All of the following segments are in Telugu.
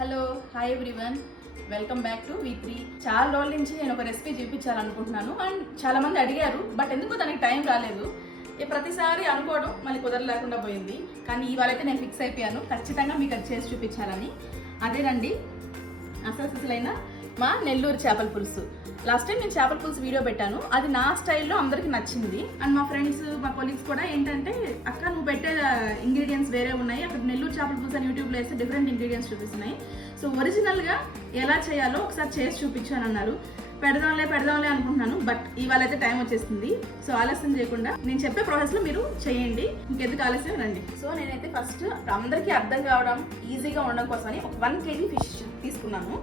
Hello hi everyone, welcome back to V3. చాలా రోజుల నుంచి నేను ఒక రెసిపీ చూపించాలనుకుంటున్నాను అండ్ చాలా మంది అడిగారు, బట్ ఎందుకు దానికి టైం రాలేదు. ప్రతిసారి అనుకోవడం మళ్ళీ కుదరలేకుండా పోయింది. కానీ ఇవాళ అయితే నేను ఫిక్స్ అయిపోయాను, ఖచ్చితంగా మీకు అది చేసి చూపించాలని. అదేనండి అసలైన మా నెల్లూరు చేపల పులుసు. లాస్ట్ టైం నేను చేపల పులుసు వీడియో పెట్టాను, అది నా స్టైల్లో అందరికీ నచ్చింది. అండ్ మా ఫ్రెండ్స్ మా కొలీగ్స్ కూడా ఏంటంటే, అక్క నువ్వు పెట్టే ఇంగ్రీడియంట్స్ వేరే ఉన్నాయి, అక్కడ నెల్లూరు చేపల పులుసు అని యూట్యూబ్లో వేస్తే డిఫరెంట్ ఇంగ్రీడియంట్స్ చూపిస్తున్నాయి, సో ఒరిజినల్గా ఎలా చేయాలో ఒకసారి చేసి చూపించాను అన్నారు. పెడదాంలే అనుకుంటున్నాను, బట్ ఇవాళ అయితే టైం వచ్చేస్తుంది. సో ఆలస్యం చేయకుండా నేను చెప్పే ప్రాసెస్లో మీరు చేయండి, ఇంకెందుకు ఆలస్యం రండి. సో నేనైతే ఫస్ట్ అందరికీ అర్థం కావడం ఈజీగా ఉండడం కోసమని ఒక 1 kg ఫిష్ తీసుకున్నాను.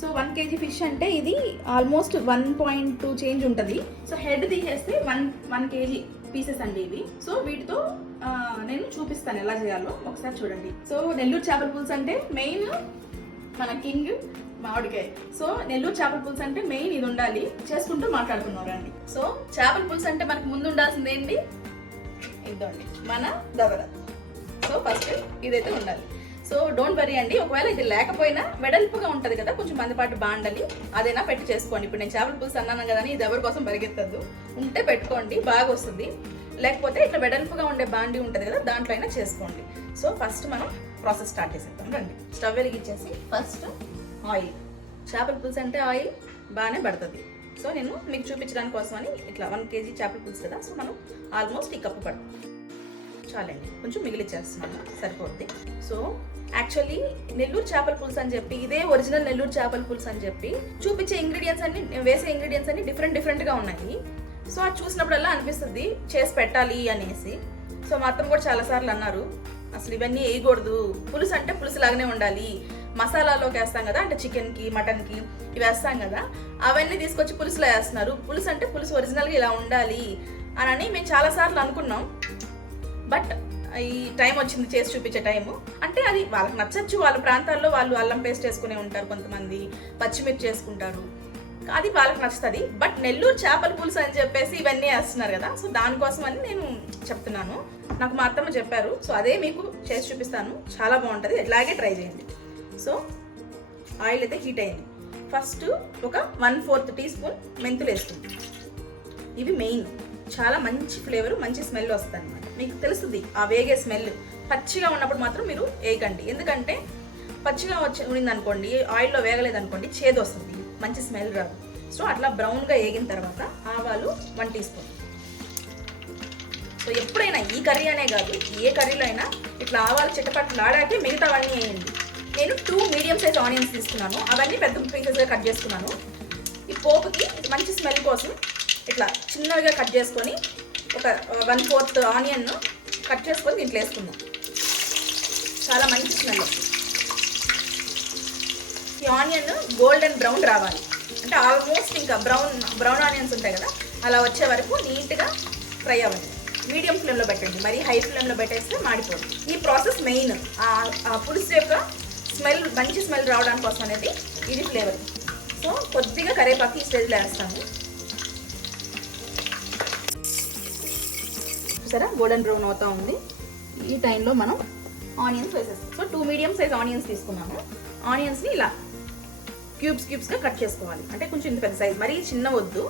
సో 1 kg ఫిష్ అంటే ఇది ఆల్మోస్ట్ 1.2 చేంజ్ ఉంటుంది. సో హెడ్ తీసేస్తే 1 kg పీసెస్ అండి ఇవి. సో వీటితో నేను చూపిస్తాను ఎలా చేయాలో, ఒకసారి చూడండి. సో నెల్లూరు చేపల పులుసు అంటే మెయిన్ మన కింగ్ మామిడికాయ. సో నెల్లూరు చేపల పులుసు అంటే మెయిన్ ఇది ఉండాలి. చేసుకుంటూ మాట్లాడుకున్నాం రండి. సో చేపల పులుసు అంటే మనకు ముందు ఉండాల్సింది ఏంటి, ఇదండి మన దవర. సో ఫస్ట్ ఇదైతే ఉండాలి. సో డోంట్ వరీ అండి, ఒకవేళ ఇది లేకపోయినా వెడల్పుగా ఉంటుంది కదా, కొంచెం మందిపాటు బాండలి అదైనా పెట్టి చేసుకోండి. ఇప్పుడు నేను చేపల పులుసు అన్నాను కదా అని ఇది ఎవరి కోసం పరిగెత్తద్దు, ఉంటే పెట్టుకోండి బాగా వస్తుంది. లేకపోతే ఇట్లా వెడల్పుగా ఉండే బాండి ఉంటుంది కదా, దాంట్లో అయినా చేసుకోండి. సో ఫస్ట్ మనం ప్రాసెస్ స్టార్ట్ చేసేద్దాం రండి. స్టవ్ వెలిగించేసి ఫస్ట్ ఆయిల్, చేపల పులుసు అంటే ఆయిల్ బాగానే పడుతుంది. సో నేను మీకు చూపించడానికి కోసమని ఇట్లా 1 kg చేపల పులుసు కదా, సో మనం ఆల్మోస్ట్ ఈ కప్పు పడుతుంది. చాలండి, కొంచెం మిగిలిచ్చేస్తున్నాను సరిపోద్ది. సో యాక్చువల్లీ నెల్లూరు చేపల పులుసు అని చెప్పి, ఇదే ఒరిజినల్ నెల్లూరు చేపల పులుసు అని చెప్పి చూపించే ఇంగ్రీడియంట్స్ అన్ని, వేసే ఇంగ్రీడియంట్స్ అన్ని డిఫరెంట్గా ఉన్నాయి. సో అది చూసినప్పుడల్లా అనిపిస్తుంది చేసి పెట్టాలి అనేసి. సో మా అత్తమ్మ కూడా చాలాసార్లు అన్నారు, అసలు ఇవన్నీ వేయకూడదు, పులుసు అంటే పులుసు లాగానే ఉండాలి, మసాలాలోకి వేస్తాం కదా, అంటే చికెన్కి మటన్కి ఇవి వేస్తాం కదా, అవన్నీ తీసుకొచ్చి పులుసులో వేస్తున్నారు, పులుసు అంటే పులుసు ఒరిజినల్గా ఇలా ఉండాలి అని మేము చాలాసార్లు అనుకున్నాం. బట్ ఈ టైం వచ్చింది చేసి చూపించే టైము. అంటే అది వాళ్ళకి నచ్చచ్చు, వాళ్ళ ప్రాంతాల్లో వాళ్ళు అల్లం పేస్ట్ వేసుకునే ఉంటారు, కొంతమంది పచ్చిమిర్చి చేసుకుంటారు, అది వాళ్ళకి నచ్చుతుంది. బట్ నెల్లూరు చేపల పులుసు అని చెప్పేసి ఇవన్నీ వేస్తున్నారు కదా, సో దానికోసం అని నేను చెప్తున్నాను. నాకు మా అత్తమ్మ చెప్పారు, సో అదే మీకు చేసి చూపిస్తాను, చాలా బాగుంటుంది, ఇలాగే ట్రై చేయండి. సో ఆయిల్ అయితే హీట్ అయింది. ఫస్ట్ ఒక 1/4 టీ స్పూన్ మెంతులు వేసుకుంటాం. ఇవి మెయిన్, చాలా మంచి ఫ్లేవర్, మంచి స్మెల్ వస్తుంది అనమాట. మీకు తెలుస్తుంది ఆ వేగే స్మెల్. పచ్చిగా ఉన్నప్పుడు మాత్రం మీరు వేయకండి, ఎందుకంటే పచ్చిగా ఉండింది అనుకోండి, ఆయిల్లో వేగలేదు అనుకోండి, చేదు వస్తుంది, మంచి స్మెల్ రాదు. సో అట్లా బ్రౌన్గా వేగిన తర్వాత ఆవాలు 1 టీ స్పూన్. సో ఎప్పుడైనా ఈ కర్రీ అనే కాదు, ఏ కర్రీలో అయినా ఇట్లా ఆవాలు చిట్టపట్లు ఆడాకే మిగతావన్నీ వేయండి. నేను 2 మీడియం సైజ్ ఆనియన్స్ తీసుకున్నాను, అవన్నీ పెద్ద పీసెస్గా కట్ చేసుకున్నాను. ఈ పోపుకి మంచి స్మెల్ కోసం ఇట్లా చిన్నగా కట్ చేసుకొని ఒక 1/4 ఆనియన్ కట్ చేసుకొని దీంట్లో వేసుకుందాం, చాలా మంచి స్మెల్ వస్తుంది. ఈ ఆనియన్ గోల్డెన్ బ్రౌన్ రావాలి, అంటే ఆల్మోస్ట్ ఇంకా బ్రౌన్ ఆనియన్స్ ఉంటాయి కదా, అలా వచ్చే వరకు నీట్గా ఫ్రై అవ్వండి. మీడియం ఫ్లేమ్లో పెట్టండి, మరి హై ఫ్లేమ్లో పెట్టేస్తే మాడిపోదు. ఈ ప్రాసెస్ మెయిన్, ఆ పులుసు యొక్క స్మెల్, మంచి స్మెల్ రావడానికి కోసం అనేది ఇది ఫ్లేవర్. సో కొద్దిగా కరివేపాకు ఈ స్టేజ్లో వేస్తాము. చూసారా గోల్డెన్ బ్రౌన్ అవుతా ఉంది. ఈ టైంలో మనం ఆనియన్స్ వేసేస్తాం. సో 2 మీడియం సైజ్ ఆనియన్స్ తీసుకున్నాము. ఆనియన్స్ని ఇలా క్యూబ్స్గా కట్ చేసుకోవాలి, అంటే కొంచెం ఇంత పెద్ద సైజ్, మరీ చిన్న వద్దు.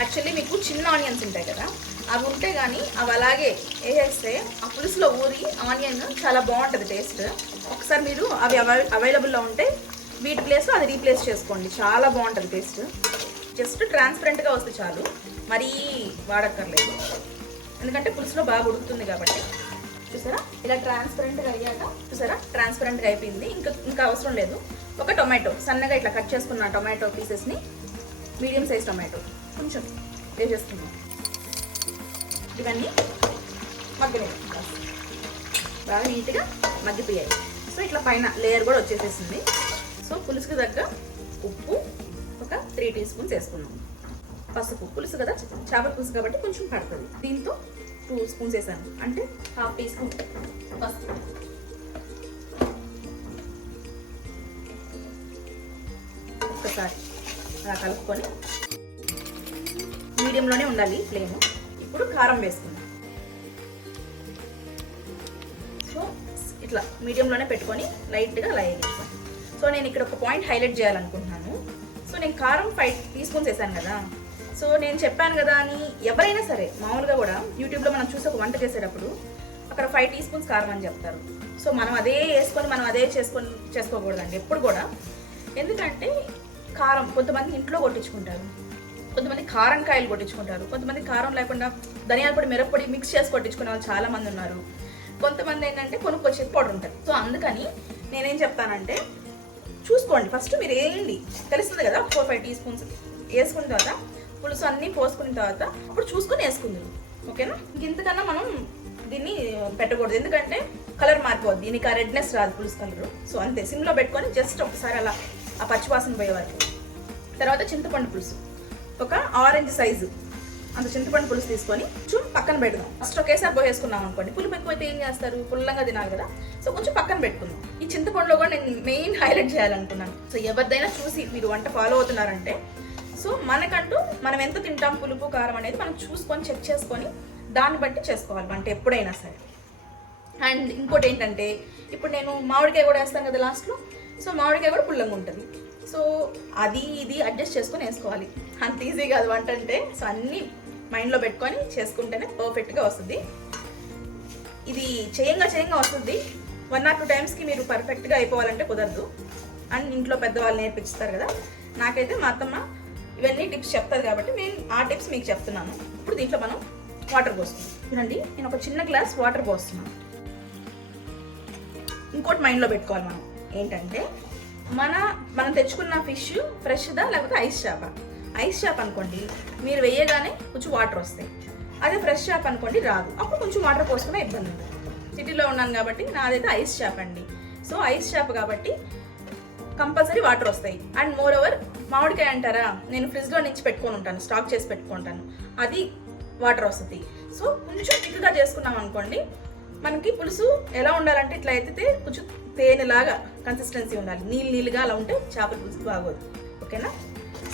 యాక్చువల్లీ మీకు చిన్న ఆనియన్స్ ఉంటాయి కదా, అవి ఉంటే కానీ అవి అలాగే వేసేస్తే ఆ పులుసులో ఊరి ఆనియన్ చాలా బాగుంటుంది టేస్ట్. ఒకసారి మీరు అవి అవైలబుల్లో ఉంటే వీటి ప్లేస్లో అది రీప్లేస్ చేసుకోండి, చాలా బాగుంటుంది టేస్ట్. జస్ట్ ట్రాన్స్పరెంట్గా వస్తే చాలు, మరీ వాడక్కర్లేదు, ఎందుకంటే పులుసులో బాగా ఉడుకుతుంది కాబట్టి. చూసారా ఇలా ట్రాన్స్పరెంట్గా అయ్యాక, చూసారా ట్రాన్స్పరెంట్గా అయిపోయింది, ఇంకా అవసరం లేదు. ఒక టొమాటో సన్నగా ఇట్లా కట్ చేసుకున్న టొమాటో పీసెస్ని, మీడియం సైజ్ టొమాటో కొంచెం వేసేసుకున్నాం. ఇవన్నీ మగ్గలేదు, బాగా నీట్గా మగ్గిపోయాయి. సో ఇట్లా పైన లేయర్ కూడా వచ్చేసేసింది. సో పులుసుకి తగ్గ ఉప్పు ఒక 3 టీ స్పూన్స్ వేసుకున్నాం. పసుపు, పులుసు కదా చేపల పులుసు కాబట్టి కొంచెం పడుతుంది. దీంతో 2 స్పూన్స్ వేసాను, అంటే 1/2 టీ స్పూన్ పసుపు. ఒక్కసారి అలా కలుపుకొని మీడియంలోనే ఉండాలి ఫ్లేమ్. ఇప్పుడు కారం వేసుకుందాం. ఇట్లా మీడియంలోనే పెట్టుకొని లైట్గా అలా వేయించుకోండి. సో నేను ఇక్కడ ఒక పాయింట్ హైలైట్ చేయాలనుకుంటున్నాను. సో నేను కారం 5 teaspoons వేసాను కదా. సో నేను చెప్పాను కదా అని ఎవరైనా సరే మామూలుగా కూడా యూట్యూబ్లో మనం చూసి ఒక వంట చేసేటప్పుడు అక్కడ 5 teaspoons కారం అని చెప్తారు. సో మనం అదే వేసుకొని మనం అదే చేసుకోకూడదండి ఎప్పుడు కూడా. ఎందుకంటే కారం కొంతమంది ఇంట్లో కొట్టించుకుంటారు, కొంతమంది కారం కాయలు కొట్టించుకుంటారు, కొంతమంది కారం లేకుండా ధనియాల పొడి మిరప్పొడి మిక్స్ చేసి కొట్టించుకునే వాళ్ళు చాలా మంది ఉన్నారు. కొంతమంది ఏంటంటే కొనుక్కొచ్చే పౌడర్ ఉంటుంది. సో అందుకని నేనేం చెప్తానంటే చూసుకోండి, ఫస్ట్ మీరు వేయండి, తెలుస్తుంది కదా. 4-5 teaspoons వేసుకున్న తర్వాత పులుసు అన్నీ పోసుకున్న తర్వాత అప్పుడు చూసుకొని వేసుకుందాం, ఓకేనా. ఇంతకన్నా మనం దీన్ని పెట్టకూడదు, ఎందుకంటే కలర్ మారిపోద్ది, దీనికి ఆ రెడ్నెస్ రాదు పులుసు కలర్. సో అంతే, సిమ్లో పెట్టుకొని జస్ట్ ఒకసారి అలా ఆ పచ్చివాసన పోయే వరకు. తర్వాత చింతపండు పులుసు ఒక ఆరెంజ్ సైజు అంత చింతపండు పులుసు తీసుకొని కొంచెం పక్కన పెడదాం. ఫస్ట్ ఒకేసారి పోసేసుకున్నాం అనుకోండి, పులుపు ఎక్కువైతే ఏం చేస్తారు, పుల్లంగా తినాలి కదా. సో కొంచెం పక్కన పెట్టుకుందాం. ఈ చింతపండులో కూడా నేను మెయిన్ హైలైట్ చేయాలనుకున్నాను. సో ఎవరిదైనా చూసి మీరు వంట ఫాలో అవుతున్నారంటే, సో మనకంటూ మనం ఎంత తింటాం పులుపు కారం అనేది మనం చూసుకొని చెక్ చేసుకొని దాన్ని బట్టి చేసుకోవాలి వంట ఎప్పుడైనా సరే. అండ్ ఇంకోటి ఏంటంటే, ఇప్పుడు నేను మామిడికాయ కూడా వేస్తాను కదా లాస్ట్లో. సో మామిడికాయ కూడా పుల్లంగా ఉంటుంది. సో అది ఇది అడ్జస్ట్ చేసుకొని వేసుకోవాలి, అంత ఈజీ కాదు వంట అంటే. సో అన్నీ మైండ్లో పెట్టుకొని చేసుకుంటేనే పర్ఫెక్ట్గా వస్తుంది. ఇది చేయంగా వస్తుంది. 1 or 2 times మీరు పర్ఫెక్ట్గా అయిపోవాలంటే కుదరదు. అండ్ ఇంట్లో పెద్దవాళ్ళు నేర్పిస్తారు కదా. నాకైతే మా అత్తమ్మ ఇవన్నీ టిప్స్ చెప్తారు కాబట్టి నేను ఆ టిప్స్ మీకు చెప్తున్నాను. ఇప్పుడు దీంట్లో మనం వాటర్ పోస్తున్నాం. చూడండి, నేను ఒక చిన్న గ్లాస్ వాటర్ పోస్తున్నాను. ఇంకోటి మైండ్లో పెట్టుకోవాలి మనం ఏంటంటే, మనం తెచ్చుకున్న ఫిష్ ఫ్రెష్దా లేకపోతే ఐస్ చేప అనుకోండి, మీరు వేయగానే కొంచెం వాటర్ వస్తాయి. అదే ఫ్రెష్ చేప అనుకోండి రాదు, అప్పుడు కొంచెం వాటర్ పోసుకునే ఇబ్బంది ఉంది. సిటీలో ఉన్నాను కాబట్టి నాదైతే ఐస్ చేప అండి. సో ఐస్ చేప కాబట్టి కంపల్సరీ వాటర్ వస్తాయి. అండ్ మోర్ ఓవర్ మామిడికాయ అంటారా, నేను ఫ్రిడ్జ్లో నుంచి పెట్టుకొని ఉంటాను, స్టాక్ చేసి పెట్టుకుంటాను, అది వాటర్ వస్తుంది. సో కొంచెం థిక్గా చేసుకున్నాం అనుకోండి, మనకి పులుసు ఎలా ఉండాలంటే ఇట్లా ఎత్తితే కొంచెం తేనెలాగా కన్సిస్టెన్సీ ఉండాలి, నీళ్ళుగా అలా ఉంటే చేపల పులుసు బాగోదు, ఓకేనా.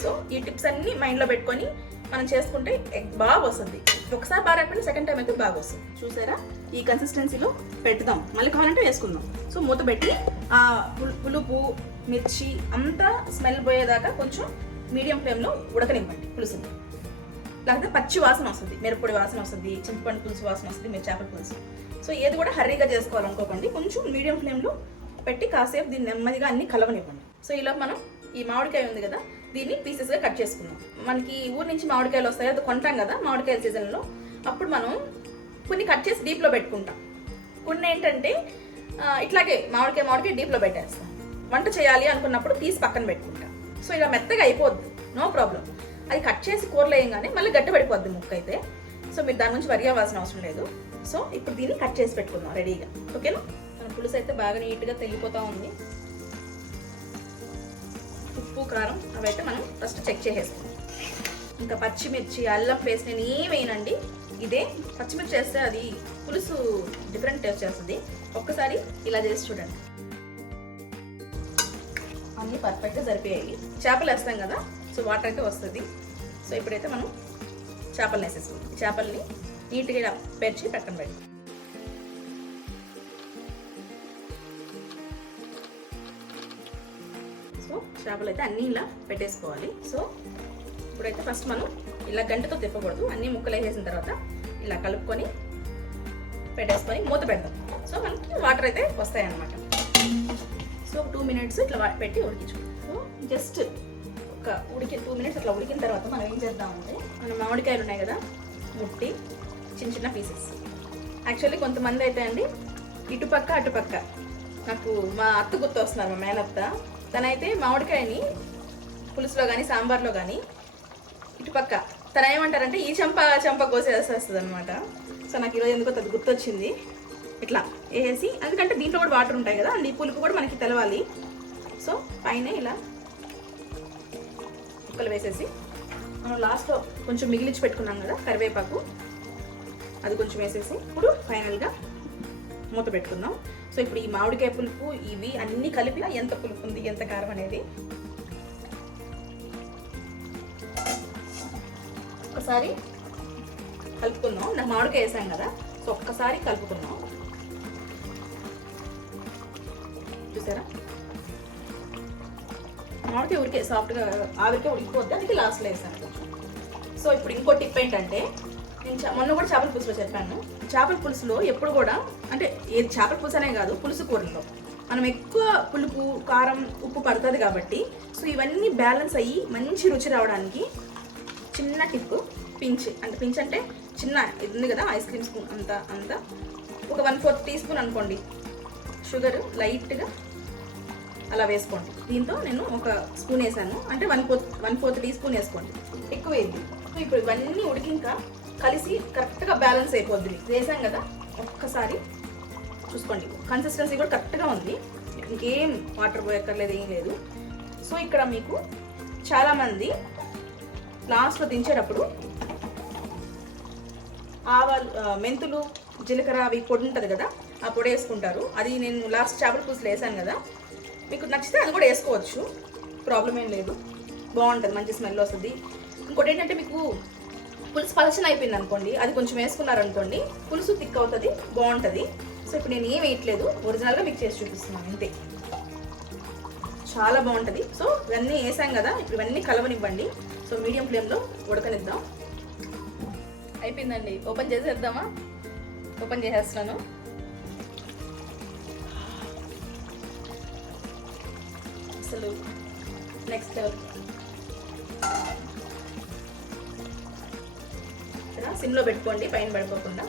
సో ఈ టిప్స్ అన్నీ మైండ్లో పెట్టుకొని మనం చేసుకుంటే బాగా వస్తుంది. ఒకసారి బాగా రాకపోతే సెకండ్ టైం అయితే బాగా వస్తుంది. చూసారా, ఈ కన్సిస్టెన్సీలో పెట్టుదాం, మళ్ళీ కావాలంటే వేసుకుందాం. సో మూత పెట్టి ఆ పులుపు మిర్చి అంతా స్మెల్ పోయేదాకా కొంచెం మీడియం ఫ్లేమ్లో ఉడకనివ్వండి పులుసుని. లేకపోతే పచ్చి వాసన వస్తుంది, మిరప్పొడి వాసన వస్తుంది, చింతపండు పులుసు వాసన వస్తుంది, మీరు చేపల పులుసు. సో ఏది కూడా హర్రీగా చేసుకోవాలనుకోకండి, కొంచెం మీడియం ఫ్లేమ్లో పెట్టి కాసేపు దీన్ని నెమ్మదిగా అన్ని కలవనివ్వండి. సో ఇలా మనం ఈ మామిడికాయ ఉంది కదా, దీన్ని పీసెస్గా కట్ చేసుకుందాం. మనకి ఊరి నుంచి మామిడికాయలు వస్తాయి, అది కొంటాం కదా మామిడికాయల సీజన్లో. అప్పుడు మనం కొన్ని కట్ చేసి డీప్లో పెట్టుకుంటాం, కొన్ని ఏంటంటే ఇట్లాగే మామిడికాయ డీప్లో పెట్టేస్తాం. వంట చేయాలి అనుకున్నప్పుడు తీసి పక్కన పెట్టుకుంటాం. సో ఇలా మెత్తగా అయిపోద్ది, నో ప్రాబ్లం. అది కట్ చేసి కూరలో వేయగానే మళ్ళీ గట్టి పడిపోద్ది ముక్క అయితే. సో మీరు దాని గురించి వరి అవ్వాల్సిన అవసరం లేదు. సో ఇప్పుడు దీన్ని కట్ చేసి పెట్టుకుందాం రెడీగా, ఓకేనా. మన పులుసు అయితే బాగా నీట్గా తెగిపోతూ ఉంది. ఉప్పు కారం అవైతే మనం ఫస్ట్ చెక్ చేసేసుకుందాం. ఇంకా పచ్చిమిర్చి అల్లం పేస్ట్ నేను ఏమేనండి, ఇదే పచ్చిమిర్చి వేస్తే అది పులుసు డిఫరెంట్ టేస్ట్ చేస్తుంది. ఒక్కసారి ఇలా చేసి చూడండి, అన్నీ పర్ఫెక్ట్గా సరిపోయాయి. చేపలు వేస్తాం కదా, సో వాటర్ అయితే వస్తుంది. సో ఇప్పుడైతే మనం చేపలను వేసేసుకుందాం. చేపల్ని నీట్గా ఇలా పెరిచి పక్కన పెట్టి, సో చేపలు అయితే అన్నీ ఇలా పెట్టేసుకోవాలి. సో ఇప్పుడైతే ఫస్ట్ మనం ఇలా గంటతో తిప్పకూడదు, అన్నీ ముక్కలు వేసేసిన తర్వాత ఇలా కలుపుకొని పెట్టేసుకొని మూత పెడతాం. సో మనకి వాటర్ అయితే వస్తాయి అన్నమాట. సో 2 minutes ఇట్లా పెట్టి ఉడికించుకుంటాం. సో జస్ట్ ఒక 2 minutes అట్లా ఉడికిన తర్వాత మనం ఏం చేద్దామంటే, మన మామిడికాయలు ఉన్నాయి కదా ముట్టి చిన్న చిన్న పీసెస్. యాక్చువల్లీ కొంతమంది అయితే అండి ఇటుపక్క అటుపక్క, నాకు మా అత్త గుర్తు వస్తున్నారు, మా మేనత్త. తనైతే మామిడికాయని పులుసులో కానీ సాంబార్లో కానీ ఇటుపక్క తన ఏమంటారంటే ఈ చెంప కోసేస్తుంది అనమాట. సో నాకు ఈరోజు ఎందుకో అది గుర్తొచ్చింది. ఇట్లా వేసి, ఎందుకంటే దీంట్లో కూడా వాటర్ ఉంటాయి కదా, అండ్ ఈ పులుపు కూడా మనకి తెలవాలి. సో పైన ఇలా ముక్కలు వేసేసి మనం లాస్ట్లో కొంచెం మిగిలించి పెట్టుకున్నాం కదా కరివేపాకు, అది కొంచెం వేసేసి ఇప్పుడు ఫైనల్గా మూత పెట్టుకుందాం. సో ఇప్పుడు ఈ మామిడికాయ పులుపు ఇవి అన్నీ కలిపి ఎంత పులుపు ఉంది ఎంత కారం అనేది ఒకసారి కలుపుకుందాం. నాకు మామిడికాయ వేసాం కదా, సో ఒక్కసారి కలుపుకుందాం. చూసారా, మామిడికాయ ఊరికే సాఫ్ట్గా ఆవిరికే ఉడికిపోద్ది, అందుకే లాస్ట్లో వేసాను. సో ఇప్పుడు ఇంకో టిప్ ఏంటంటే, నేను మొన్న కూడా చేపల పులుసులో చెప్పాను, చేపల పులుసులో ఎప్పుడు కూడా, అంటే ఏది చేపల పులుసు అనే కాదు, పులుసు కూరలో మనం ఎక్కువ పులుపు కారం ఉప్పు పడుతుంది కాబట్టి, సో ఇవన్నీ బ్యాలెన్స్ అయ్యి మంచి రుచి రావడానికి చిన్న టిప్, పించ్ అంటే చిన్న ఇది ఉంది కదా ఐస్ క్రీమ్ స్పూన్ అంత ఒక 1/4 టీ స్పూన్ అనుకోండి షుగర్ లైట్గా అలా వేసుకోండి. దీంతో నేను ఒక స్పూన్ వేసాను, అంటే 1/4 టీ స్పూన్ వేసుకోండి, ఎక్కువ వేయండి. సో ఇప్పుడు ఇవన్నీ ఉడికింక కలిసి కరెక్ట్గా బ్యాలెన్స్ అయిపోద్ది. వేసాం కదా, ఒక్కసారి చూసుకోండి, కన్సిస్టెన్సీ కూడా కరెక్ట్గా ఉంది, ఇంకేం వాటర్ పోయక్కర్లేదు, ఏం లేదు. సో ఇక్కడ మీకు చాలామంది లాస్ట్లో దించేటప్పుడు ఆవాలు మెంతులు జీలకర్ర అవి పొడి ఉంటుంది కదా, ఆ పొడి వేసుకుంటారు. అది నేను లాస్ట్ చేపల పులుసులో వేసాను కదా, మీకు నచ్చితే అది కూడా వేసుకోవచ్చు, ప్రాబ్లం ఏం లేదు, బాగుంటుంది, మంచి స్మెల్ వస్తుంది. ఇంకోటి ఏంటంటే, మీకు పులుసు పలచన అయిపోయింది అనుకోండి, అది కొంచెం వేసుకున్నారనుకోండి పులుసు థిక్ అవుతుంది, బాగుంటుంది. సో ఇప్పుడు నేను ఏం వేయట్లేదు, ఒరిజినల్గా మీకు చేసి చూపిస్తున్నాను అంతే, చాలా బాగుంటుంది. సో ఇవన్నీ వేసాం కదా, ఇప్పుడు ఇవన్నీ కలవనివ్వండి. సో మీడియం ఫ్లేమ్లో ఉడకనిద్దాం. అయిపోయిందండి, ఓపెన్ చేసేద్దామా? ఓపెన్ చేసేస్తున్నాను. అసలు నెక్స్ట్ లెవెల్. సిమ్లో పెట్టుకోండి, పైన పడిపోకుండా.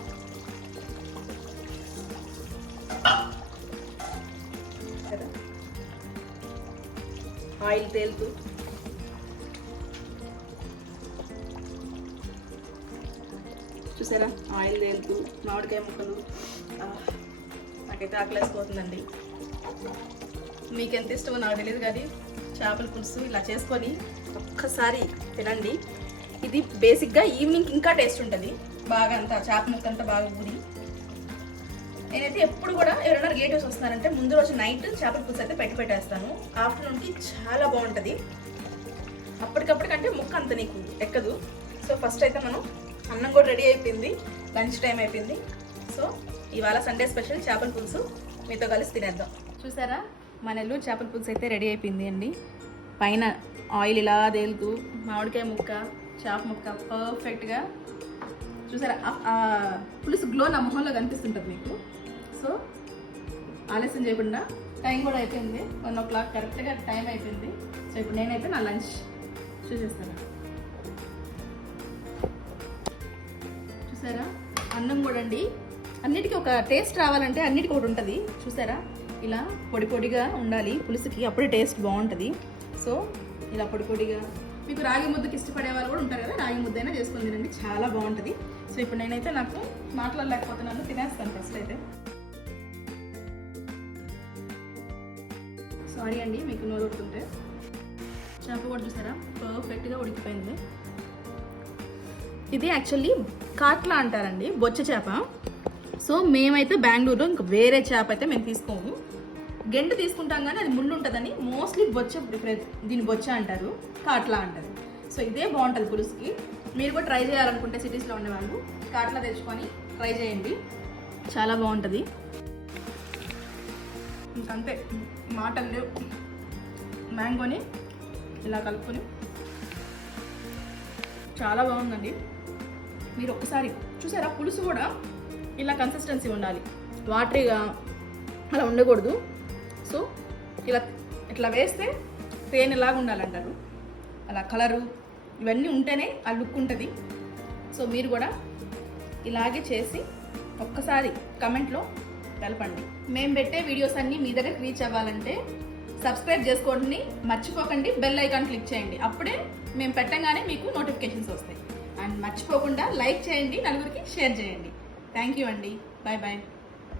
ఆయిల్ తేలుతూ చూసారా, ఆయిల్ తేలుతూ మామిడికాయ ముక్కలు. నాకైతే ఆకలేసిపోతుందండి. మీకు ఎంత ఇష్టమో నాకు తెలియదు కానీ చేపల పులుసు ఇలా చేసుకొని ఒక్కసారి తినండి. ఇది బేసిక్గా ఈవినింగ్ ఇంకా టేస్ట్ ఉంటుంది, బాగా అంతా చేప ముక్క అంతా బాగా ఊరి. నేనైతే ఎప్పుడు కూడా ఎవరైనా రిలేటివ్స్ వస్తున్నారంటే ముందు రోజు నైట్ చేపల పులుసు అయితే పెట్టేస్తాను, ఆఫ్టర్నూన్కి చాలా బాగుంటుంది. అప్పటికప్పటికంటే ముక్క అంత నీకు ఎక్కదు. సో ఫస్ట్ అయితే మనం అన్నం కూడా రెడీ అయిపోయింది, లంచ్ టైం అయిపోయింది. సో ఇవాళ సండే స్పెషల్ చేపల పులుసు మీతో కలిసి తినేద్దాం. చూసారా, మన నెల్లూరు చేపల పులుసు అయితే రెడీ అయిపోయింది అండి. పైన ఆయిల్ ఇలా తేలుతూ మామిడికాయ ముక్క చేప ముక్క పర్ఫెక్ట్గా చూసారా, పులుసు గ్లో నా మొహంలో కనిపిస్తుంటుంది మీకు. సో ఆలస్యం చేయకుండా, టైం కూడా అయిపోయింది, 1 o'clock కరెక్ట్గా టైం అయిపోయింది. సో ఇప్పుడు నేనైతే నా లంచ్ చూసేస్తాను. చూసారా, అన్నం కూడా అండి, అన్నిటికీ ఒక టేస్ట్ రావాలంటే అన్నిటికీ ఒకటి ఉంటుంది. చూసారా, ఇలా పొడి పొడిగా ఉండాలి పులుసుకి, అప్పుడే టేస్ట్ బాగుంటుంది. సో ఇలా పొడి పొడిగా, మీకు రాగి ముద్దకి ఇష్టపడే వాళ్ళు కూడా ఉంటారు కదా, రాగి ముద్ద అయినా చేసుకొని తినండి, చాలా బాగుంటుంది. సో ఇప్పుడు నేనైతే నాకు మాట్లాడలేకపోతున్నాను, తినేస్తాను ఫస్ట్ అయితే. సారీ అండి మీకు నోరు ఉడుతుంటే. చేప కూడా చూసారా పర్ఫెక్ట్గా ఉడికిపోయింది. ఇది యాక్చువల్లీ కాట్లా అంటారండి, బొచ్చ చేప. సో మేమైతే బెంగళూరులో ఇంకా వేరే చేప అయితే మేము తీసుకోము, గెంటు తీసుకుంటాం కానీ అది ముళ్ళు ఉంటుందని మోస్ట్లీ బొచ్చ ప్రిఫర్, దీన్ని బొచ్చ అంటారు, కాట్లా అంటారు. సో ఇదే బాగుంటుంది పులుసుకి. మీరు కూడా ట్రై చేయాలనుకుంటే సిటీస్లో ఉండేవాళ్ళు కాట్లా తెచ్చుకొని ట్రై చేయండి, చాలా బాగుంటుంది. ఇంకంతే, మాటలు లేవు. మ్యాంగోని ఇలా కలుపుకొని చాలా బాగుందండి. మీరు ఒక్కసారి చూసారా, పులుసు కూడా ఇలా కన్సిస్టెన్సీ ఉండాలి, వాటరీగా అలా ఉండకూడదు. సో ఇట్లా వేస్తే తేనెలాగా ఉండాలంటారు, అలా కలరు ఇవన్నీ ఉంటేనే ఆ లుక్ ఉంటుంది. సో మీరు కూడా ఇలాగే చేసి ఒక్కసారి కమెంట్లో తెలపండి. మేము పెట్టే వీడియోస్ అన్నీ మీ దగ్గరికి రీచ్ అవ్వాలంటే సబ్స్క్రైబ్ చేసుకోండి, మర్చిపోకండి, బెల్ ఐకాన్ క్లిక్ చేయండి, అప్పుడే మేము పెట్టగానే మీకు నోటిఫికేషన్స్ వస్తాయి. అండ్ మర్చిపోకుండా లైక్ చేయండి, నలుగురికి షేర్ చేయండి. థ్యాంక్ యూ అండి, బాయ్ బాయ్.